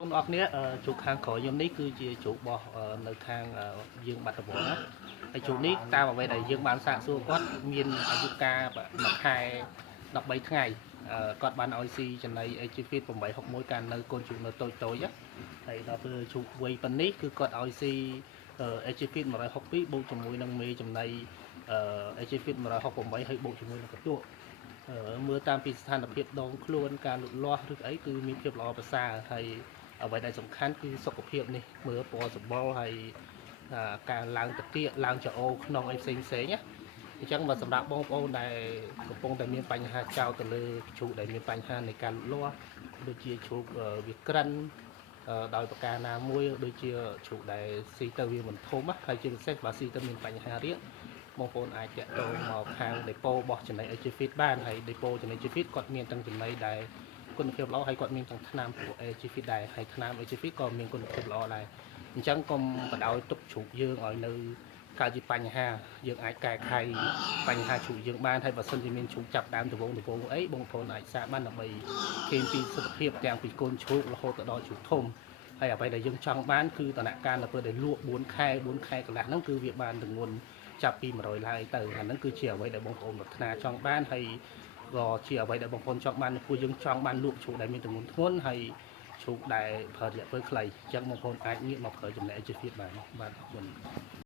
បងប្អូនគ្នាជួបខាងក្រោយខ្ញុំនេះគឺជាជួបរបស់នៅខាងយើងបាត់ដំបងណាហើយជួបនេះតាមអ្វីដែលយើងបានសាកសួរគាត់មានអាយុកាលមួយខែ13ថ្ងៃគាត់បានឲ្យស៊ីចំណី Agifit 861កាលនៅកូនជួបនៅតូចតូចហើយដល់ពេលជួបវ័យប៉ុណ្នេះគឺគាត់ឲ្យស៊ីAgifit 162បូកជាមួយនឹងមេចំណីAgifit 168ហើយបូកជាមួយនឹងកន្ទក់មើលតាមពីស្ថានភាពដងខ្លួនការលូតលាស់ឬអីគឺមានភាពល្អប្រសើរហើយអ្វីដែលសំខាន់គឺសុខភាពនេះមើលពណ៌សម្បុរហើយការឡើងតាគៀកឡើងចោក្នុងអីផ្សេងណាអញ្ចឹងបើសម្រាប់បងប្អូនដែលកំពុងតែមានបញ្ហាចោលទៅលើជ្រូកដែលមានបញ្ហានៃការលូតលាស់ដូចជាជ្រូកវាក្រិនដោយប្រការណាមួយដូចជាជ្រូកដែលស៊ីទៅវាមិនធំហើយជាពិសេសបើស៊ីទៅមានបញ្ហារាគបងប្អូនអាចតាក់ទងមកខាងដេប៉ូរបស់ចំណី Agifit បានហើយដេប៉ូចំណី Agifit គាត់មានទាំងចំណីដែលគុណភាពល្អហើយគាត់មានទាំងថ្នាំពួក Agifit ដែរហើយថ្នាំ Agifit ក៏មានគុណភាពល្អដែរអញ្ចឹងកុំបដ ாய் ទុកជ្រូកយើងឲ្យនៅកើតជាបញ្ហាយើងអាចកែខៃបញ្ហាជ្រូកយើងបានហើយបើសិនជាមានជ្រូកចាប់ដើមដំបូងអីបងប្អូនអាចសាកបានដើម្បីឃើញពីសុខភាពទាំងពីកូនជ្រូករហូតដល់ជ្រូកធំហើយអ្វីដែលយើងចង់បានគឺដំណាក់កាលនៅពេលដែលលក់4ខែកន្លះហ្នឹងគឺវាបានទម្ងន់ចាប់ពី100ឡើងទៅអាហ្នឹងគឺជាអ្វីដែលបងប្អូនប្រាថ្នាចង់បានហើយក៏ជាអ្វីដែលបងប្អូនចង់បានពួកយើងចង់បានលក់ជ្រូកដែលមានទម្ងន់ធ្ងន់ហើយជ្រូកដែលប្រើរយៈពេលខ្លីអញ្ចឹងបងប្អូនអាចងាកមកប្រើចំណី Agifit បានអរគុណ